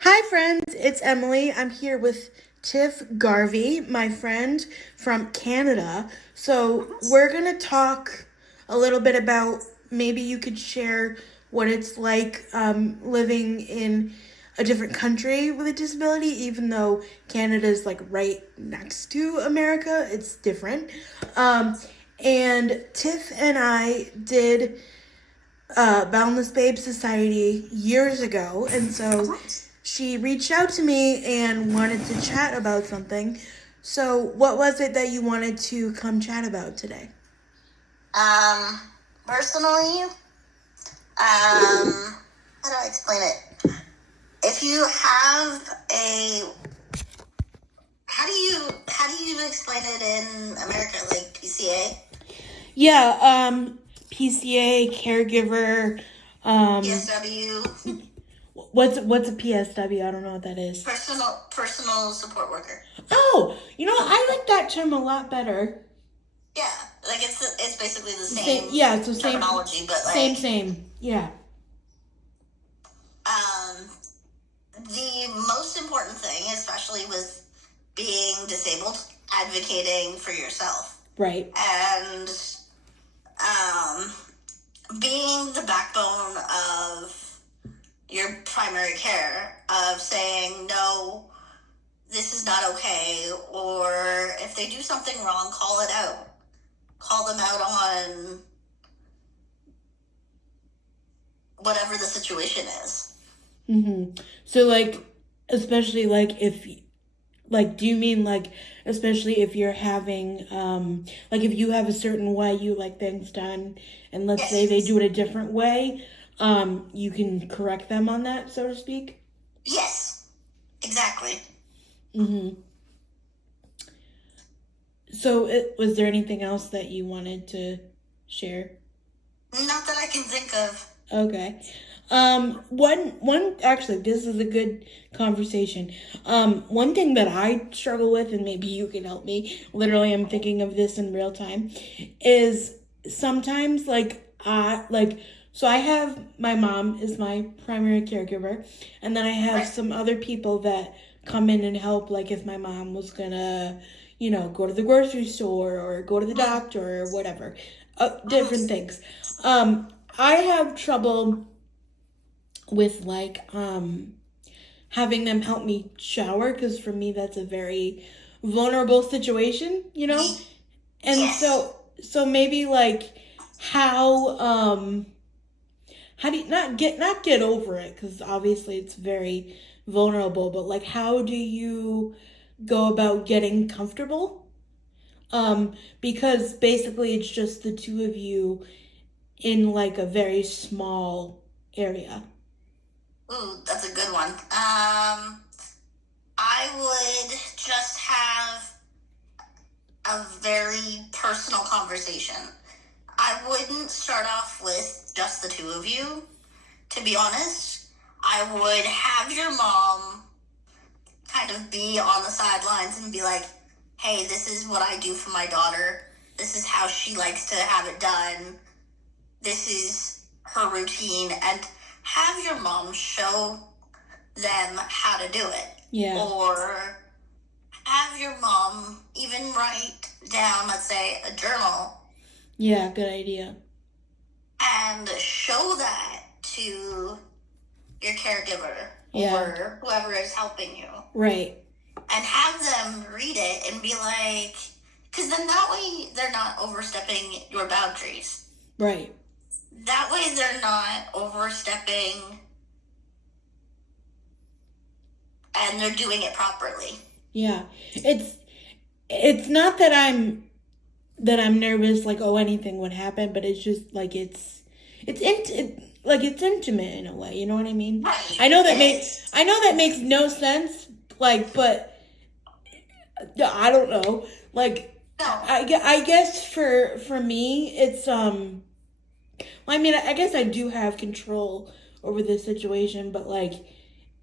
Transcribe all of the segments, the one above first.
Hi, friends. It's Emily. I'm here with Tiff Garvey, my friend from Canada. So, we're going to talk a little bit about maybe you could share what it's like living in a different country with a disability, even though Canada is like right next to America. It's different. And Tiff and I did Boundless Babe Society years ago, and so she reached out to me and wanted to chat about something. So, what was it that you wanted to come chat about today? Personally, how do I explain it? If you have how do you explain it in America, like PCA? Yeah, PCA, caregiver, PSW, what's a PSW? I don't know what that is. personal support worker. Oh, I like that term a lot better. Yeah, like it's basically the same terminology, but like same. Yeah. The most important thing, especially with being disabled, advocating for yourself. Right. And being the backbone of your primary care, of saying, no, this is not okay, or if they do something wrong, call it out. Call them out on whatever the situation is. Mm-hmm. So, like, especially, like, do you mean, like, especially if you're having, like, if you have a certain way you like things done, and let's say they do it a different way, you can correct them on that, so to speak? Yes, exactly. Mm-hmm. So, was there anything else that you wanted to share? Not that I can think of. Okay. Actually, this is a good conversation. One thing that I struggle with, and maybe you can help me, literally I'm thinking of this in real time, is sometimes so I have, my mom is my primary caregiver, and then I have some other people that come in and help, like if my mom was gonna, go to the grocery store or go to the doctor or whatever, different things. I have trouble with having them help me shower, because for me that's a very vulnerable situation, and so maybe like how do you not get over it, because obviously it's very vulnerable, but like how do you go about getting comfortable, because basically it's just the two of you in like a very small area. Ooh, that's a good one. I would just have a very personal conversation. I wouldn't start off with just the two of you, to be honest. I would have your mom kind of be on the sidelines and be like, hey, this is what I do for my daughter. This is how she likes to have it done. This is her routine, and have your mom show them how to do it. Yeah. Or have your mom even write down, let's say, a journal. Yeah, good idea. And show that to your caregiver or whoever is helping you. Right. And have them read it and be like, because then that way they're not overstepping your boundaries. Right. That way they're not overstepping and they're doing it properly. Yeah. It's not that I'm nervous, like, oh, anything would happen, but it's just like it's intimate in a way, you know what I mean? Right. I know that makes no sense, like, but I don't know. Like, no. I guess for me it's I mean, I guess I do have control over this situation, but like,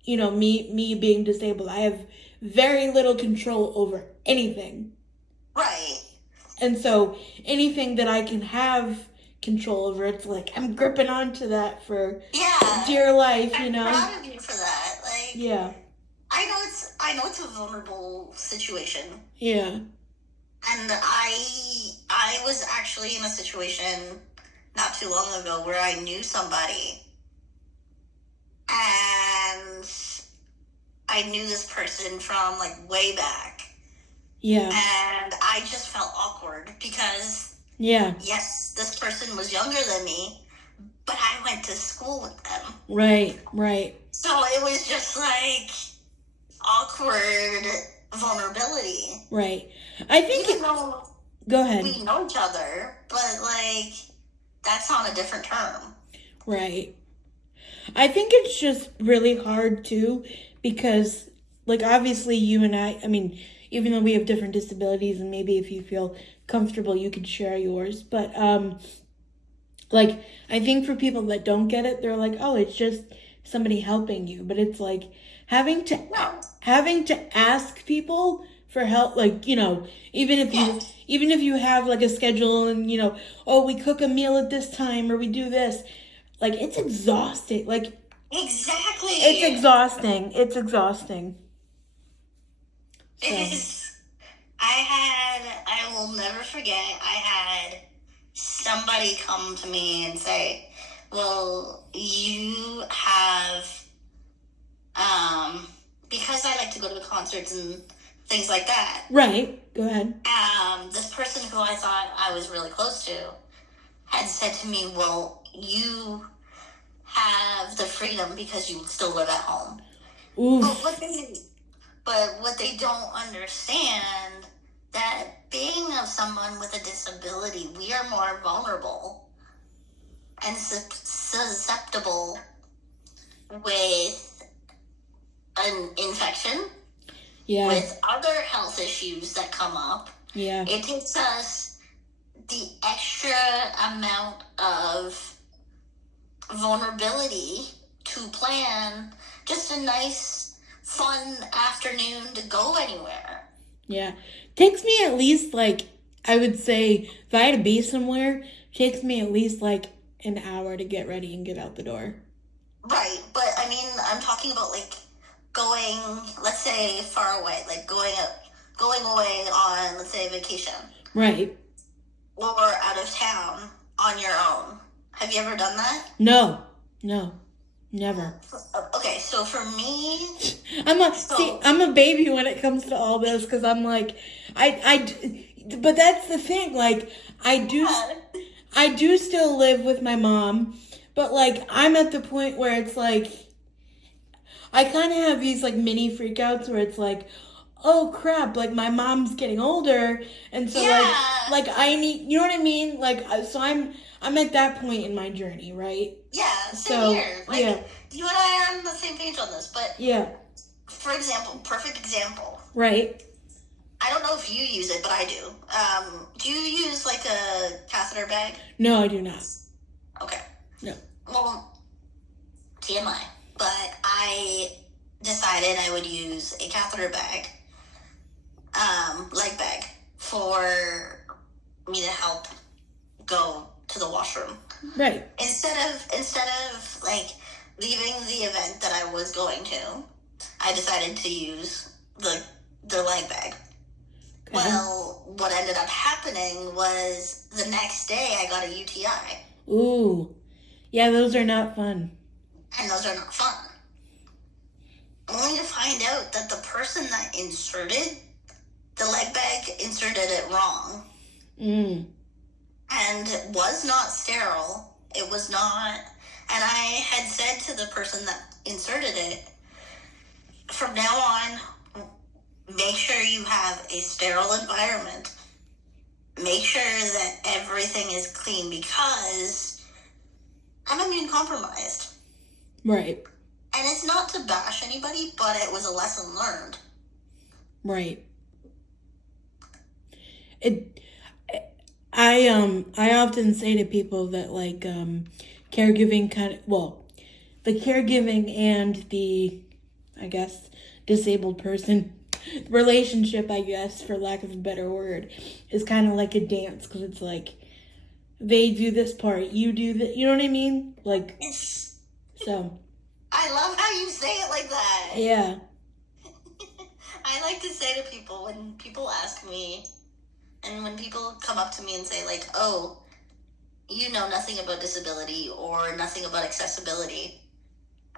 me being disabled, I have very little control over anything. Right. And so anything that I can have control over, it's like I'm gripping onto that for dear life, I'm proud of you for that. Like, Yeah. I know it's a vulnerable situation. Yeah. And I was actually in a situation not too long ago where I knew somebody, and I knew this person from like way back. Yeah. And I just felt awkward because, yeah. yes, this person was younger than me, but I went to school with them. Right. Right. So it was just like awkward vulnerability. Right. I think Even though go ahead. we know each other, but like that's on a different term. Right. I think it's just really hard too because like obviously you and I mean, even though we have different disabilities and maybe if you feel comfortable you could share yours, but like I think for people that don't get it, they're like, "Oh, it's just somebody helping you." But it's like having to ask people for help, like, you know, even if you have like a schedule and, you know, oh, we cook a meal at this time or we do this, like it's exhausting. Like Exactly. it's exhausting. It's exhausting. So. It is. I will never forget, I had somebody come to me and say, well, you have, because I like to go to the concerts and things like that. Right. Go ahead. This person who I thought I was really close to had said to me, well, you have the freedom because you still live at home. Oof. But what they don't understand, that being of someone with a disability, we are more vulnerable and susceptible with an infection, with other health issues that come up. Yeah. It takes us the extra amount of vulnerability to plan just a nice, fun afternoon to go anywhere. Yeah. Takes me at least, like, I would say, if I had to be somewhere, takes me at least, like, an hour to get ready and get out the door. Right. But, I mean, I'm talking about, like, going, let's say, far away. Like, going away on, let's say, a vacation. Right. Or out of town on your own. Have you ever done that? No. Never. Okay, so for me, I'm a baby when it comes to all this because I'm like, but that's the thing. Like, I do still live with my mom, but like, I'm at the point where it's like, I kind of have these like mini freakouts where it's like, oh crap, like my mom's getting older, and so like I need, you know what I mean? Like, so I'm at that point in my journey, right? Yeah, same here. Like, you and I are on the same page on this, but for example, perfect example. Right. I don't know if you use it, but I do. Do you use like a catheter bag? No, I do not. Okay. No. Well, TMI. But I decided I would use a catheter bag, leg bag, for me to help go to the washroom. Right. Instead of like leaving the event that I was going to, I decided to use the leg bag. Okay. Well, what ended up happening was the next day I got a UTI. Ooh. Yeah, those are not fun. And those are not fun. Only to find out that the person that inserted the leg bag inserted it wrong. And it was not sterile. It was not. And I had said to the person that inserted it, from now on, make sure you have a sterile environment. Make sure that everything is clean because I'm immune compromised. Right. And it's not to bash anybody, but it was a lesson learned. Right. I often say to people that like caregiving the caregiving and the, I guess, disabled person relationship, I guess, for lack of a better word, is kind of like a dance because it's like they do this part, you do that, you know what I mean? Like, so. I I love how you say it like that. Yeah. I like to say to people when people ask me, and when people come up to me and say, like, oh, you know nothing about disability or nothing about accessibility.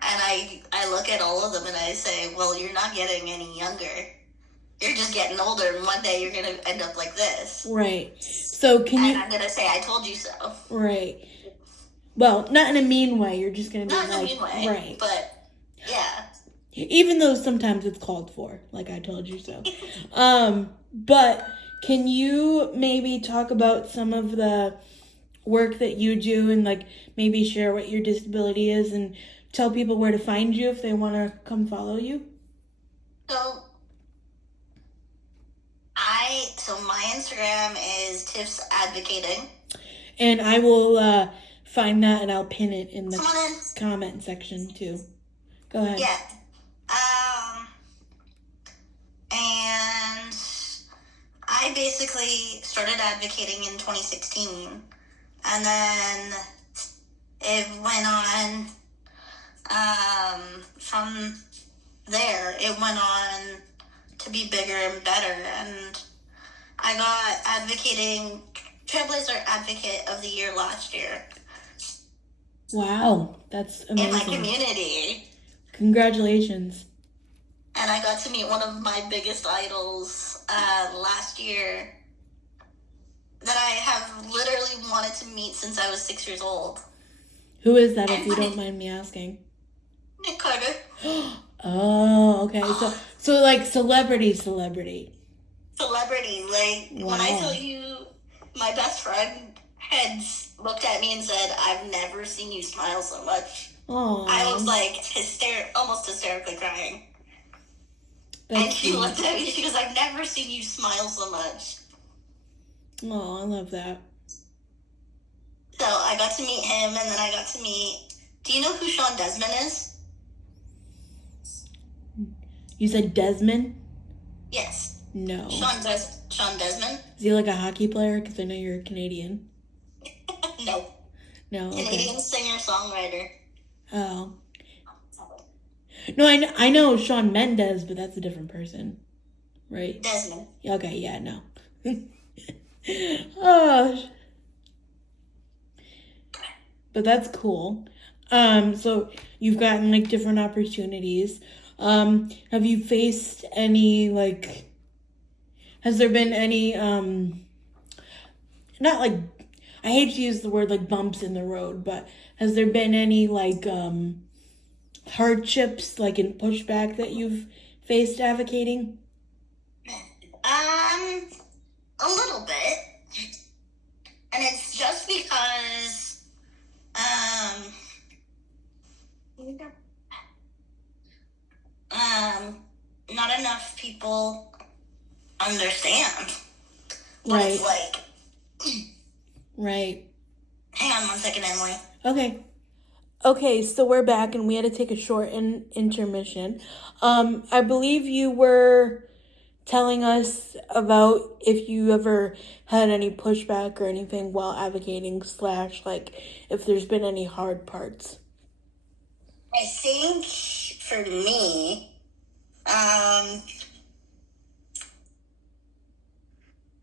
And I look at all of them and I say, well, you're not getting any younger. You're just getting older, and one day you're going to end up like this. Right. So And I'm going to say, I told you so. Right. Well, not in a mean way. You're just going to be Not in a mean way. Right. But, yeah. Even though sometimes it's called for, like I told you so. But can you maybe talk about some of the work that you do and like maybe share what your disability is and tell people where to find you if they want to come follow you? So my Instagram is Tiff's Advocating. And I will find that and I'll pin it in the comment section too. Go ahead. Yeah. And I basically started advocating in 2016. And then it went on, from there, it went on to be bigger and better. And I got Trailblazer Advocate of the Year last year. Wow, that's amazing. In my community. Congratulations. And I got to meet one of my biggest idols last year that I have literally wanted to meet since I was 6 years old. Who is that, if you don't mind me asking? Nick Carter. Oh, okay. So like celebrity. Celebrity. Like, wow. When I tell you, my best friend had looked at me and said, I've never seen you smile so much. Aww. I was like almost hysterically crying. And she looked at me, she goes, I've never seen you smile so much. Oh, I love that. So I got to meet him, and then I got to meet... Do you know who Sean Desmond is? You said Desmond? Yes. No. Sean Desmond? Is he like a hockey player? Because I know you're Canadian. No. No, okay. Canadian singer-songwriter. Oh. No, I know Shawn Mendes, but that's a different person, right? Desmond. Okay, yeah, no. Oh, but that's cool. So you've gotten like different opportunities. Have you faced any like? Has there been any not like, I hate to use the word like bumps in the road, but has there been any like hardships, like in pushback that you've faced advocating? A little bit. And it's just because, not enough people understand what it's like. Right. Hang on 1 second, Emily. Okay, so we're back and we had to take a short intermission. I believe you were telling us about if you ever had any pushback or anything while advocating / like if there's been any hard parts. I think for me,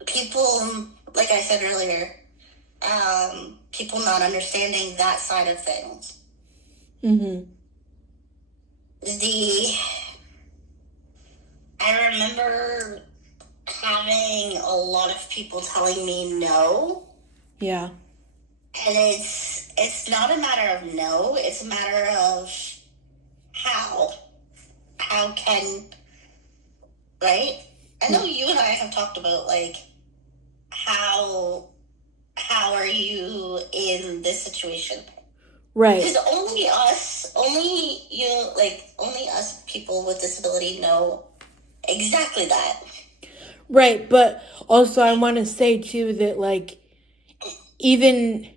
people, like I said earlier, people not understanding that side of things. Mm-hmm. I remember having a lot of people telling me no. Yeah. And it's not a matter of no, it's a matter of how. How can, right? I know you and I have talked about, like, how are you in this situation? Right. Because only us people with disability know exactly that. Right, but also I want to say too that like even,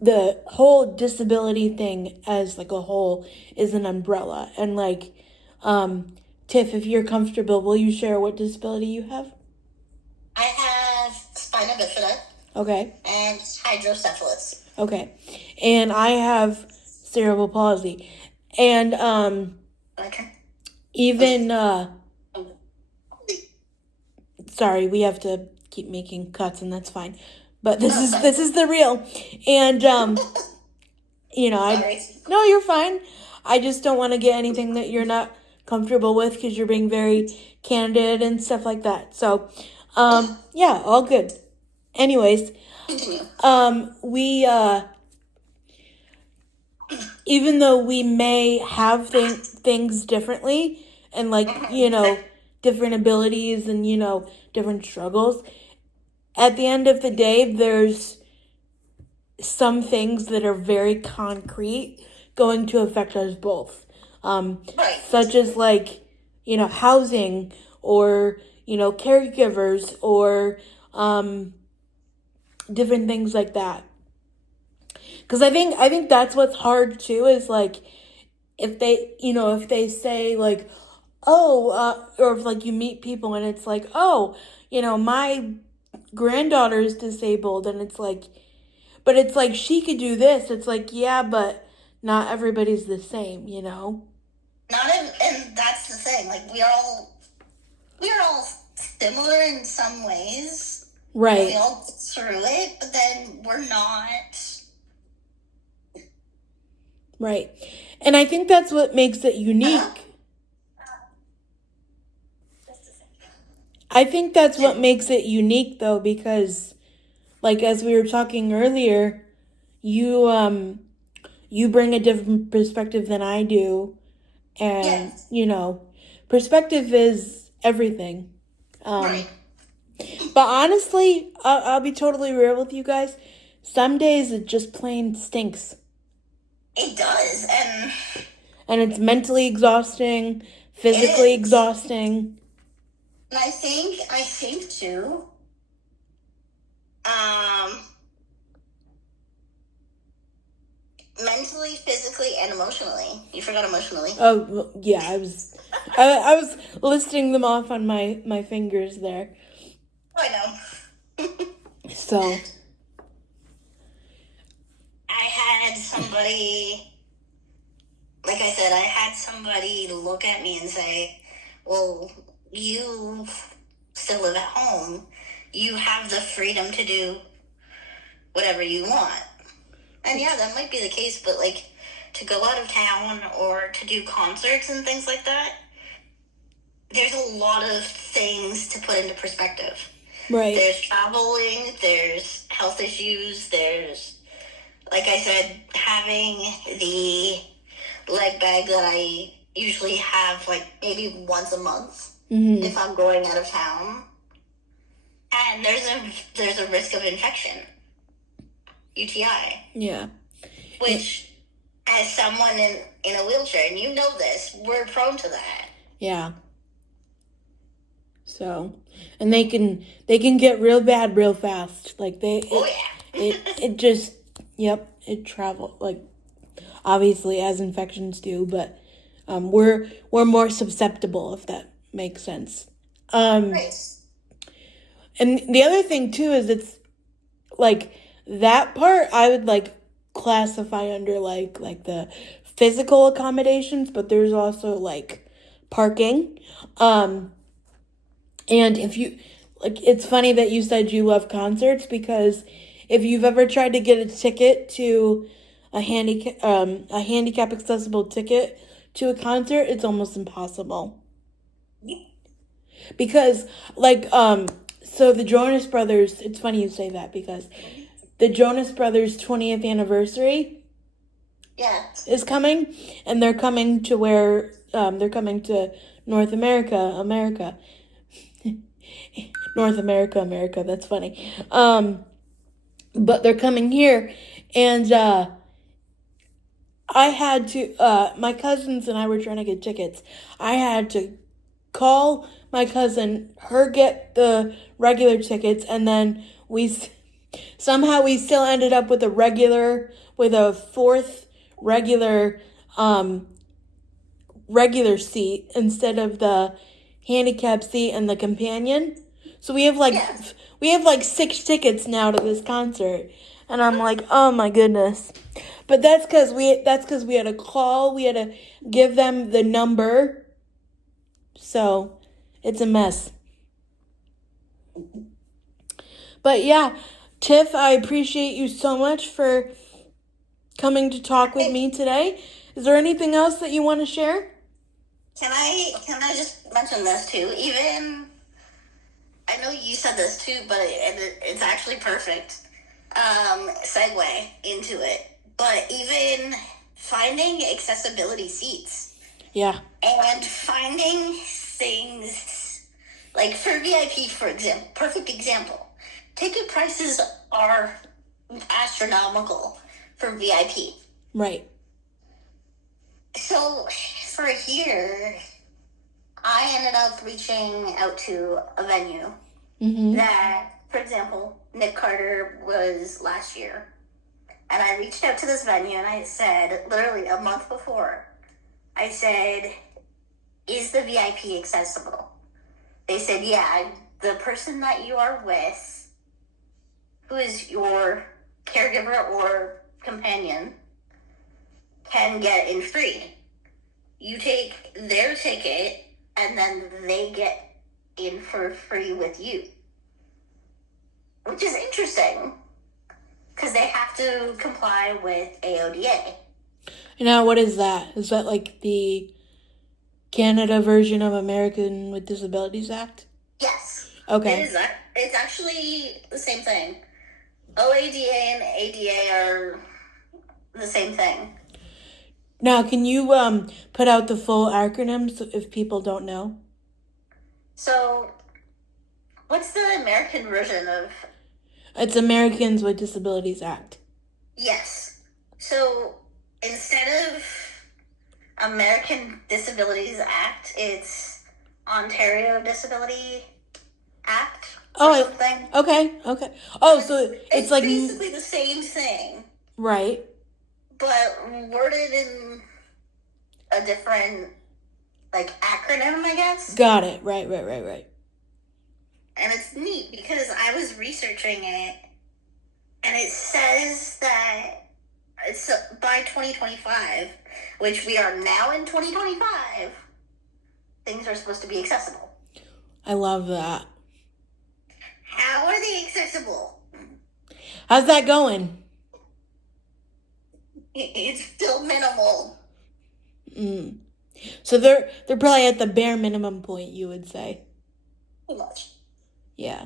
the whole disability thing as like a whole is an umbrella. And like, Tiff, if you're comfortable, will you share what disability you have? I have spina bifida. Okay. And hydrocephalus. Okay. And I have cerebral palsy. And Okay. even sorry, we have to keep making cuts, and that's fine. But this is the real. And Sorry. no, you're fine. I just don't want to get anything that you're not comfortable with, because you're being very candid and stuff like that. So, yeah, all good. Anyways, Continue. we even though we may have things differently, and like, different abilities and, different struggles, at the end of the day, there's some things that are very concrete going to affect us both. Right. Such as like, housing, or, caregivers, or different things like that. Because I think that's what's hard too, is like, if they say like, oh, or if like you meet people and it's like, oh, my granddaughter is disabled, and it's like, but it's like, she could do this. It's like, yeah, but not everybody's the same, And that's the thing. Like, we are all similar in some ways. Right. We all get through it, but then we're not. Right. And I think that's what makes it unique. I think that's what makes it unique, though, because, like, as we were talking earlier, you bring a different perspective than I do, and Yes. Perspective is everything. Right. But honestly, I'll be totally real with you guys. Some days it just plain stinks, It does, and it's mentally exhausting, physically It is. exhausting. and I think too. Mentally, physically, and emotionally. You forgot emotionally. Oh, well, yeah, I was listing them off on my fingers there. I know. So, I had somebody, like I said, I had somebody look at me and say, well, you still live at home. You have the freedom to do whatever you want. And yeah, that might be the case, but like, to go out of town or to do concerts and things like that, there's a lot of things to put into perspective. right. There's traveling, there's health issues, there's, like I said, having the leg bag that I usually have like maybe once a month if I'm going out of town. And there's a risk of infection. UTI. Yeah. Which, as someone in a wheelchair, and you know this, we're prone to that. Yeah. So, and they can get real bad real fast. Like it just, yep, it travel, like, obviously as infections do, but we're more susceptible, if that makes sense. Right. And the other thing too is, it's like, that part I would like classify under like the physical accommodations, but there's also like parking. And if you like, it's funny that you said you love concerts, because if you've ever tried to get a ticket to a handicap accessible ticket to a concert, it's almost impossible. Because like so the Jonas Brothers, it's funny you say that, because the Jonas Brothers 20th anniversary is coming, and they're coming to they're coming to North America, North America, that's funny. But they're coming here, and I had to, my cousins and I were trying to get tickets. I had to call my cousin, her get the regular tickets, and then somehow we still ended up with a fourth regular seat instead of the handicap seat and the companion. So we have like 6 tickets now to this concert, And I'm like, oh my goodness. But that's because we had a call. We had to give them the number. So it's a mess. But yeah, Tiff, I appreciate you so much for coming to talk with me today. Is there anything else that you want to share? Can I just mention this too? Even, I know you said this too, but it's actually perfect. Segue into it. But even finding accessibility seats. Yeah. And finding things, like for VIP, for example, perfect example. Ticket prices are astronomical for VIP. Right. So for here, I ended up reaching out to a venue that, for example, Nick Carter was last year. And I reached out to this venue and I said, literally a month before, I said, is the VIP accessible? They said, yeah, the person that you are with, who is your caregiver or companion, can get in free. You take their ticket and then they get in for free with you. Which is interesting because they have to comply with AODA. Now, what is that? Is that like the Canada version of American with Disabilities Act? Yes. Okay. It is. It's actually the same thing. OADA and ADA are the same thing. Now, can you put out the full acronyms if people don't know? So, what's the American version of? It's Americans with Disabilities Act. Yes. So, instead of American Disabilities Act, it's Ontario Disability Act or something. Okay. Oh, so it's like basically the same thing. Right. But worded in a different, like, acronym, I guess. Got it. Right. And it's neat because I was researching it, and it says that it's by 2025, which we are now in 2025, things are supposed to be accessible. I love that. How are they accessible? How's that going? It's still minimal. So they're probably at the bare minimum point, you would say. Too much. Yeah.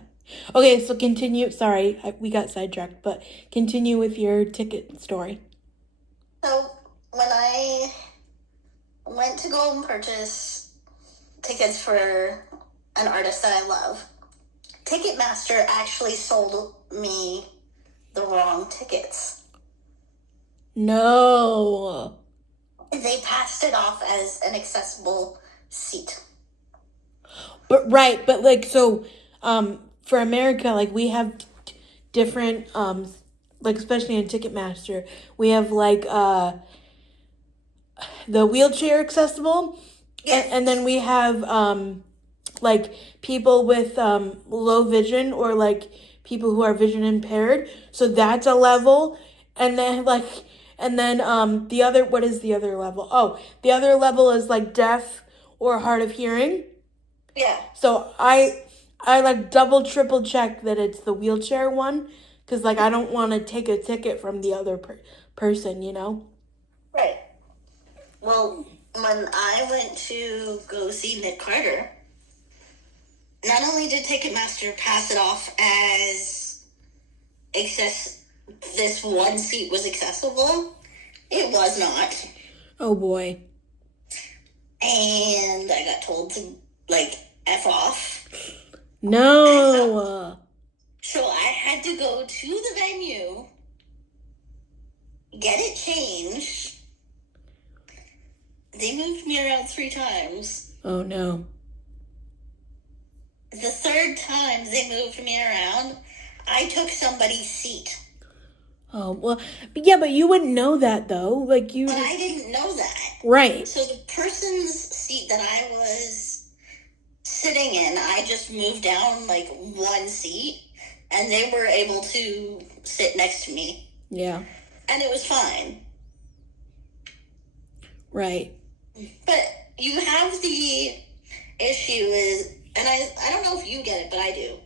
Okay, so continue. Sorry, we got sidetracked, but continue with your ticket story. So when I went to go and purchase tickets for an artist that I love, Ticketmaster actually sold me the wrong tickets. No. They passed it off as an accessible seat. But like, so, for America, like, we have different, like, especially in Ticketmaster, we have, like, the wheelchair accessible, Yes. and then we have, like, people with, low vision, or, like, people who are vision impaired, so that's a level, and then, like, the other, what is the other level? Oh, the other level is, like, deaf or hard of hearing. Yeah. So I like double, triple check that it's the wheelchair one, because, like, I don't want to take a ticket from the other person, you know? Right. Well, when I went to go see Nick Carter, not only did Ticketmaster pass it off as this one seat was accessible, it was not. Oh boy. And I got told to, like, F off. No. So I had to go to the venue, get it changed. They moved me around 3 times. Oh no. The 3rd time they moved me around, I took somebody's seat. Oh, well, but you wouldn't know that, though. Like, you... But I didn't know that. Right. So the person's seat that I was sitting in, I just moved down, like, 1 seat, and they were able to sit next to me. Yeah. And it was fine. Right. But you have the issue is, and I don't know if you get it, but I do.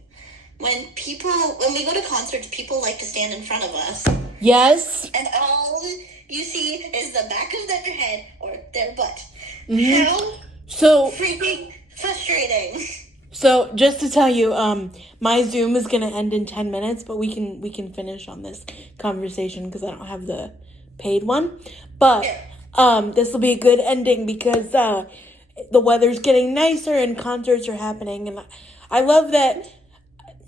When we go to concerts, people like to stand in front of us. Yes. And all you see is the back of their head or their butt. Mm-hmm. How freaking frustrating. So just to tell you, my Zoom is gonna end in 10 minutes, but we can finish on this conversation because I don't have the paid one. But this will be a good ending because the weather's getting nicer and concerts are happening, and I love that.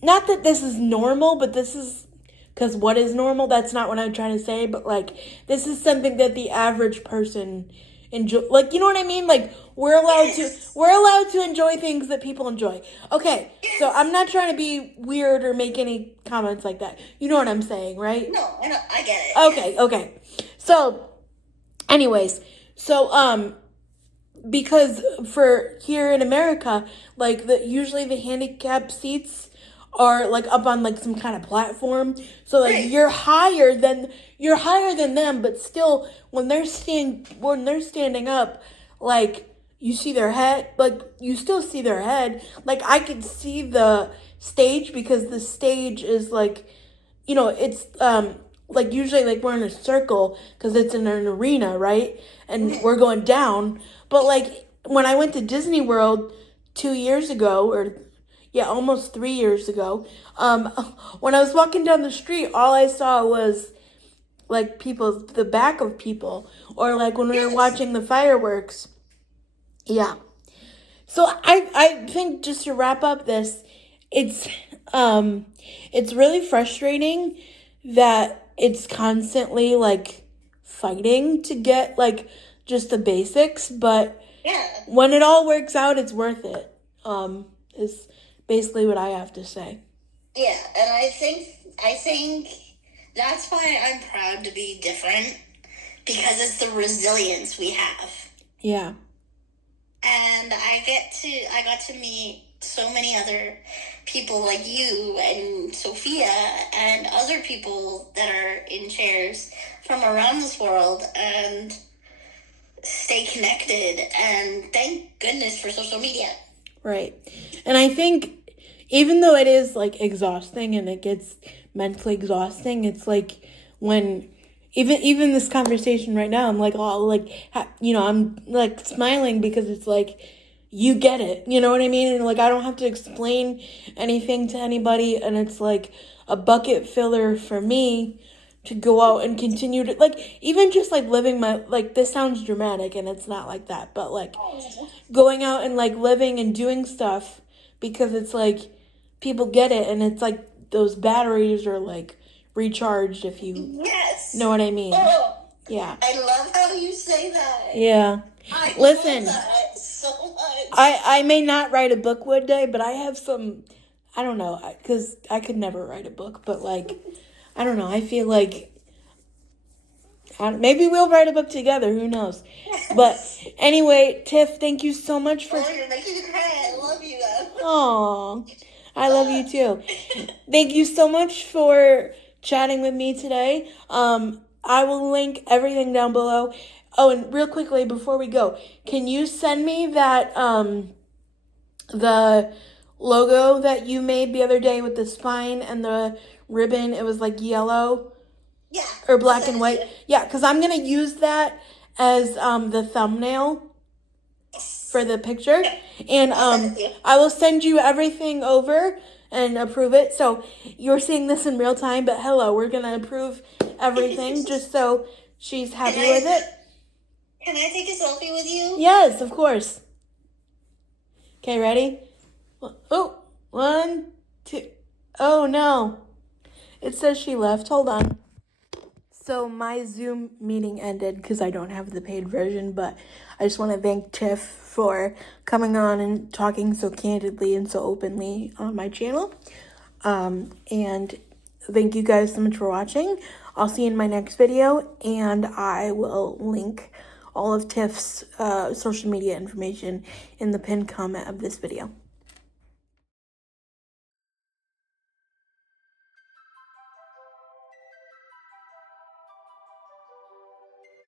Not that this is normal, but this is because what is normal? That's not what I'm trying to say. But like, this is something that the average person enjoy. Like, you know what I mean? Like, we're allowed to enjoy things that people enjoy. Okay, so I'm not trying to be weird or make any comments like that. You know what I'm saying, right? No, I get it. Okay. So, anyways, because for here in America, like usually the handicap seats are like up on like some kind of platform, so like you're higher than them, but still when they're standing up, like you see their head, like you still see their head. Like I could see the stage because the stage is like, you know, it's like usually like we're in a circle because it's in an arena, right? And we're going down. But like when I went to Disney World 2 years ago, or almost 3 years ago, when I was walking down the street, all I saw was like the back of people, or like when we were watching the fireworks. Yeah. So I think just to wrap up this, it's really frustrating that it's constantly like fighting to get like just the basics, but when it all works out, it's worth it. Is basically what I have to say. Yeah, and I think that's why I'm proud to be different, because it's the resilience we have. Yeah. And I got to meet so many other people like you and Sophia and other people that are in chairs from around this world and stay connected, and thank goodness for social media. Right. And I think even though it is like exhausting and it gets mentally exhausting, it's like when even this conversation right now, I'm like, oh, like, I'm like smiling because it's like, you get it, you know what I mean? And like, I don't have to explain anything to anybody, and it's like a bucket filler for me to go out and continue to, like, even just like living my, like, this sounds dramatic and it's not like that, but like going out and like living and doing stuff because it's like people get it, and it's like those batteries are like recharged, if you know what I mean. Yeah. I love how you say that. Yeah. Listen, love that so much. I may not write a book one day, but I have some, I don't know, because I could never write a book, but like, I don't know, I feel like maybe we'll write a book together, who knows. But anyway, Tiff, thank you so much for... Oh, you're making me cry. I love you, though. Aw, I love you too. Thank you so much for chatting with me today. I will link everything down below. Oh, and real quickly before we go, can you send me that the logo that you made the other day with the spine and the ribbon? It was like yellow. Yeah. Or black and white. Yeah, because I'm going to use that as the thumbnail for the picture. And I will send you everything over and approve it. So you're seeing this in real time, but hello, we're going to approve everything just so she's happy with it. Can I take a selfie with you? Yes, of course. Okay, ready? Oh, 1, 2. Oh, no. It says she left. Hold on. So my Zoom meeting ended because I don't have the paid version, but I just want to thank Tiff for coming on and talking so candidly and so openly on my channel. And thank you guys so much for watching. I'll see you in my next video, and I will link all of Tiff's social media information in the pinned comment of this video.